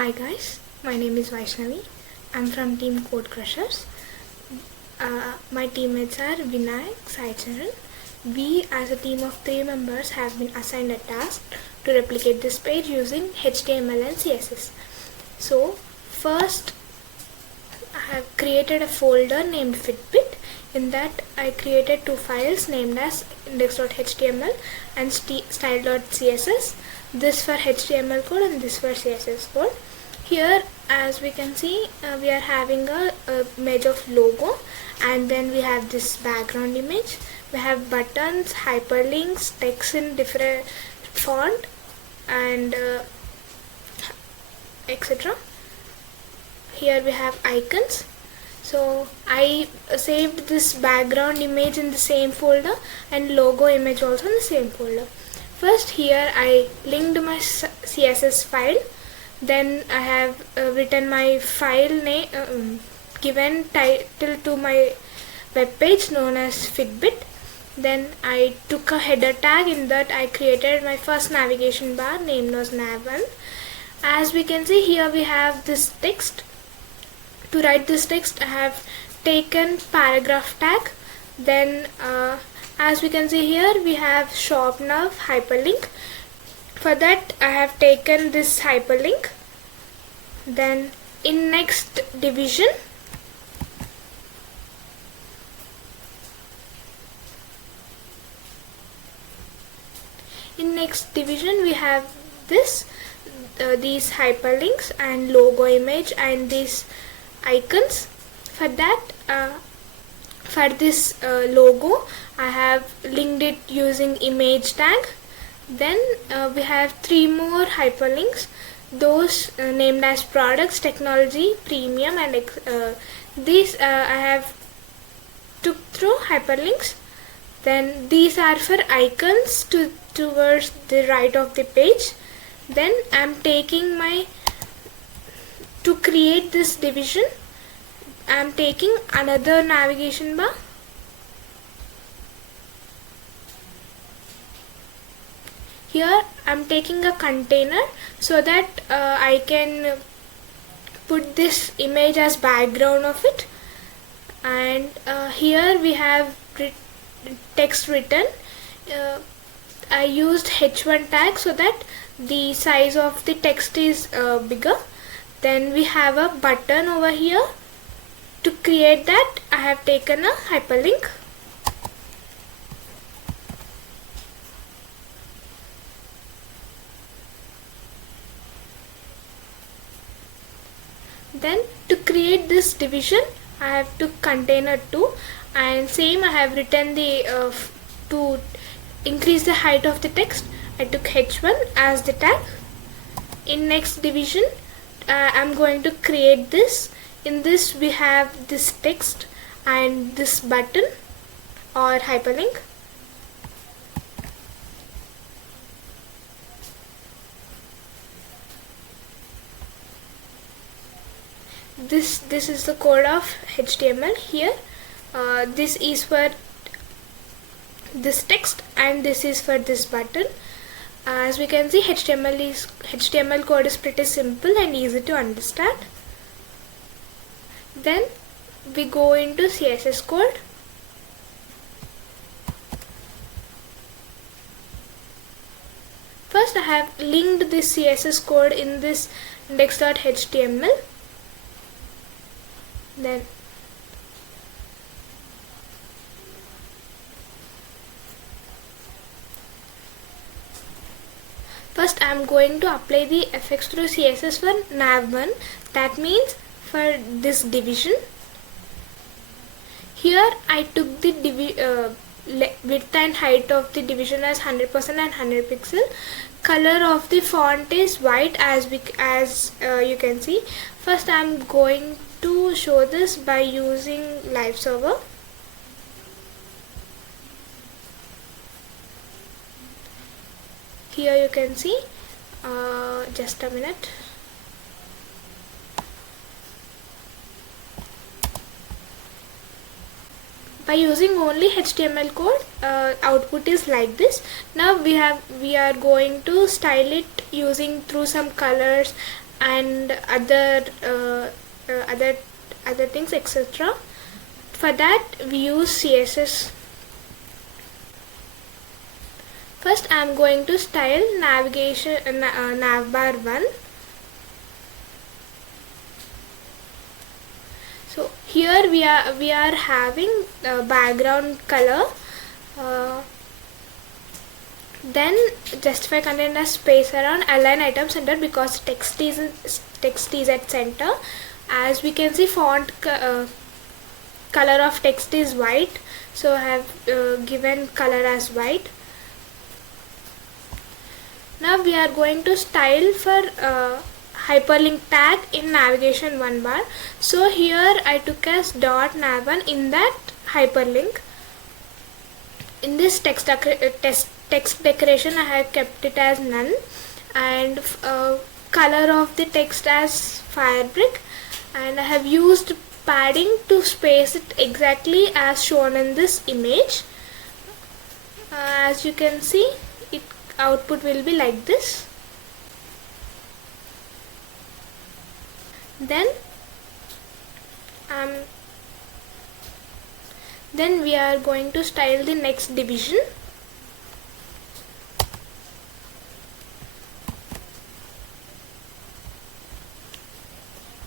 Hi guys, my name is Vaishnavi. I'm from Team Code Crushers. My teammates are Vinayak, Saicharan. We as a team of 3 members have been assigned a task to replicate this page using HTML and CSS. So first I have created a folder named Fitbit. In that I created 2 files named as index.html and style.css. This for HTML code and this for CSS code. Here as we can see we are having a image of logo, and then we have this background image. We have buttons, hyperlinks, text in different font and etc. Here we have icons. So I saved this background image in the same folder and logo image also in the same folder. First here I linked my CSS file. Then I have written my file name, given title to my web page known as Fitbit. Then I took a header tag. In that I created my first navigation bar named as nav1. As we can see here we have this text. To write this text I have taken paragraph tag. Then as we can see here we have shop now hyperlink. For that I have taken this hyperlink. Then in next division we have this these hyperlinks and logo image and these icons. For that for this logo I have linked it using image tag. Then we have 3 more hyperlinks, those named as products, technology, premium, and these I have took through hyperlinks. Then these are for icons towards the right of the page. Then I am taking to create this division I am taking another navigation bar. Here I am taking a container so that I can put this image as background of it. And here we have text written. I used h1 tag so that the size of the text is bigger. Then we have a button over here. To create that I have taken a hyperlink. Then to create this division I have to container 2, and same I have written the to increase the height of the text I took h1 as the tag. In next division I am going to create this. In this we have this text and this button or hyperlink. This is the code of HTML here. This is for this text and this is for this button. As we can see HTML code is pretty simple and easy to understand. Then we go into CSS code. First I have linked this CSS code in this index.html. Then first I am going to apply the effects through CSS for nav1. That means for this division. Here I took the width and height of the division as 100% and 100 pixel. Color of the font is white as you can see. First I am going to show this by using live server. Here you can see just a minute. By using only HTML code output is like this. Now we are going to style it using through some colors and other things, etc. For that we use CSS. First I am going to style navigation navbar 1. So here we are having background color. Then justify content as space around, align item center because text is at center. As we can see, font color of text is white, so I have given color as white. Now we are going to style for hyperlink tag in navigation 1 bar. So here I took as .nav1 in that hyperlink. In this text decoration I have kept it as none, and color of the text as firebrick, and I have used padding to space it exactly as shown in this image. As you can see, it output will be like this. Then we are going to style the next division.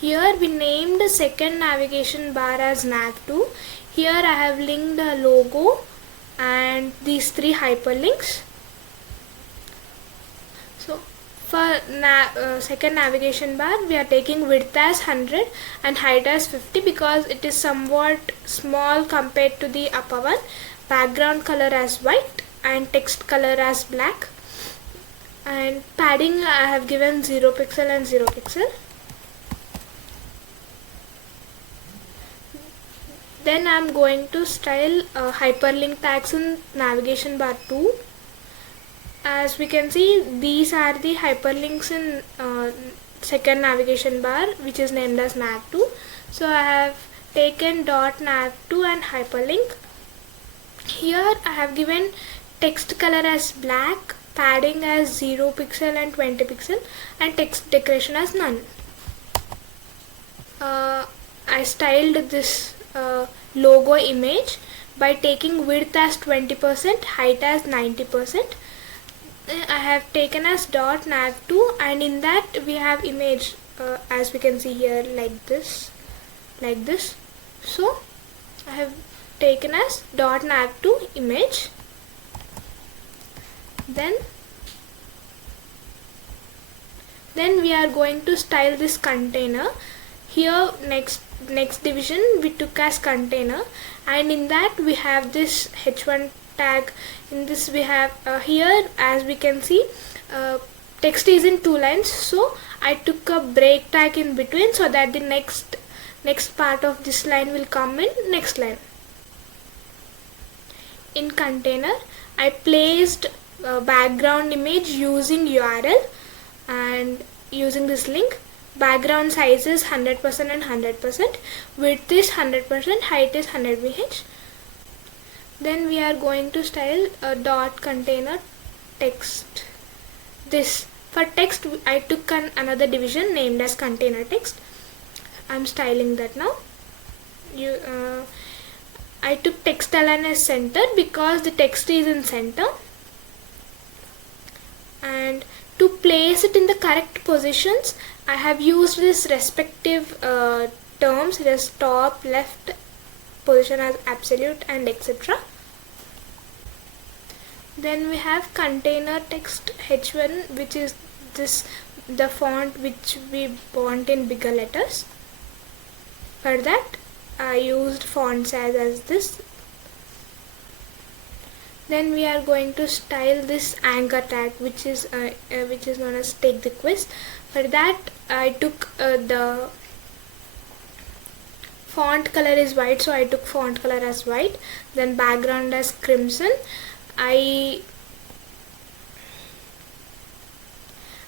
Here we named the second navigation bar as nav2. Here I have linked a logo and these 3 hyperlinks. So for second navigation bar we are taking width as 100 and height as 50 because it is somewhat small compared to the upper one. Background color as white and text color as black, and padding I have given 0 pixel and 0 pixel. Then I am going to style hyperlink tags in navigation bar 2. As we can see, these are the hyperlinks in second navigation bar, which is named as nav2. So I have taken .nav2 and hyperlink. Here I have given text color as black, padding as 0 pixel and 20 pixel, and text decoration as none. I styled this logo image by taking width as 20%, height as 90%. I have taken as .nav2, and in that we have image as we can see here like this. So I have taken as .nav2 image. Then we are going to style this container. Here next division we took as container, and in that we have this h1 tag. In this we have here, as we can see, text is in 2 lines, so I took a break tag in between so that the next part of this line will come in next line. In container I placed background image using URL and using this link. Background size is 100% and 100%, width is 100%, height is 100 VH. Then we are going to style a dot container text. This for text I took another division named as container text. I am styling that now. I took text align as center because the text is in center, and to place it in the correct positions I have used this respective terms as top, left, position as absolute, and etc. Then we have container text h1, which is the font which we want in bigger letters. For that I used font size as this. Then we are going to style this anchor tag, which is known as take the quiz. For that I took the font color is white, so I took font color as white. Then background as crimson. I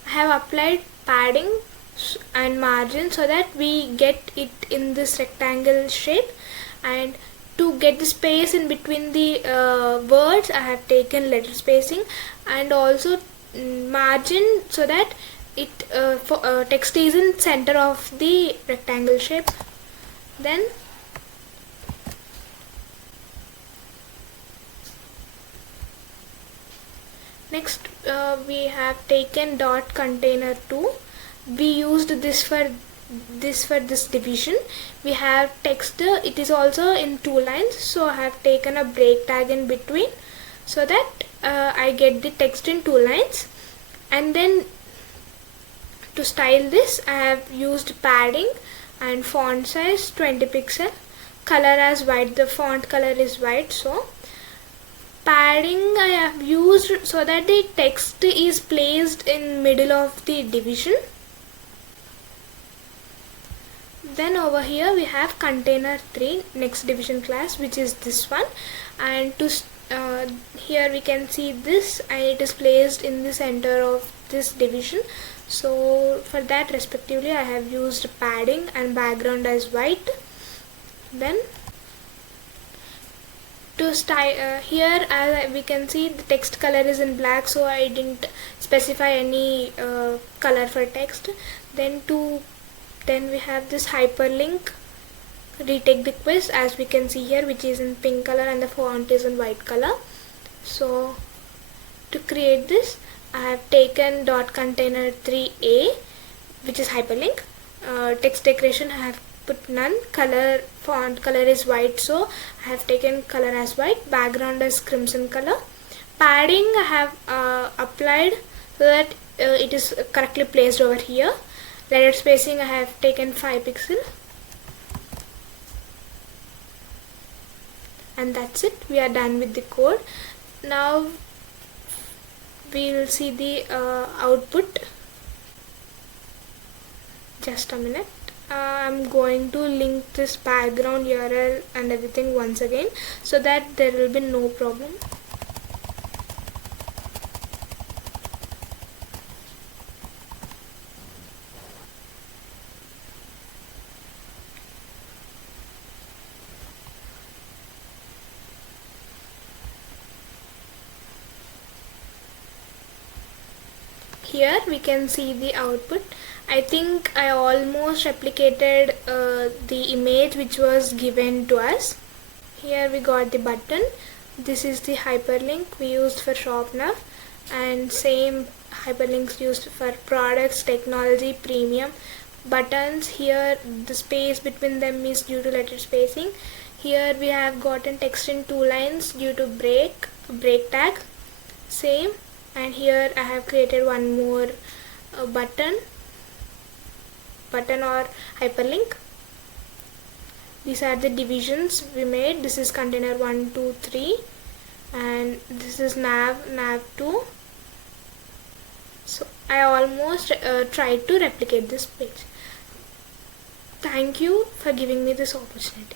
have applied padding and margin so that we get it in this rectangle shape, and to get the space in between the words I have taken letter spacing and also margin so that text is in center of the rectangle shape. Then next we have taken dot container 2. We used this for this division. We have text, it is also in 2 lines, so I have taken a break tag in between so that I get the text in 2 lines. And then to style this, I have used padding and font size 20 pixel, color as white, the font color is white. So padding I have used so that the text is placed in middle of the division. Then over here we have container 3 next division class, which is this one, and to here we can see this, and it is placed in the center of this division. So for that respectively I have used padding and background as white. Then to style here, as we can see, the text color is in black, so I didn't specify any color for text. Then we have this hyperlink, retake the quiz, as we can see here, which is in pink color and the font is in white color. So to create this, I have taken dot container 3a, which is hyperlink. Text decoration I have put none. Color, font color is white, so I have taken color as white. Background is crimson color. Padding I have applied so that it is correctly placed over here. Letter spacing I have taken 5 pixel. And that's it. We are done with the code. Now we will see the output. Just a minute. I'm going to link this background URL and everything once again so that there will be no problem. Here we can see the output. I think I almost replicated the image which was given to us. Here we got the button. This is the hyperlink we used for shop now, and same hyperlinks used for products, technology, premium. Buttons, here the space between them is due to letter spacing. Here we have gotten text in 2 lines due to break tag, same. And here I have created one more button or hyperlink. These are the divisions we made. This is container 1, 2, 3, and this is nav 2. So I almost tried to replicate this page. Thank you for giving me this opportunity.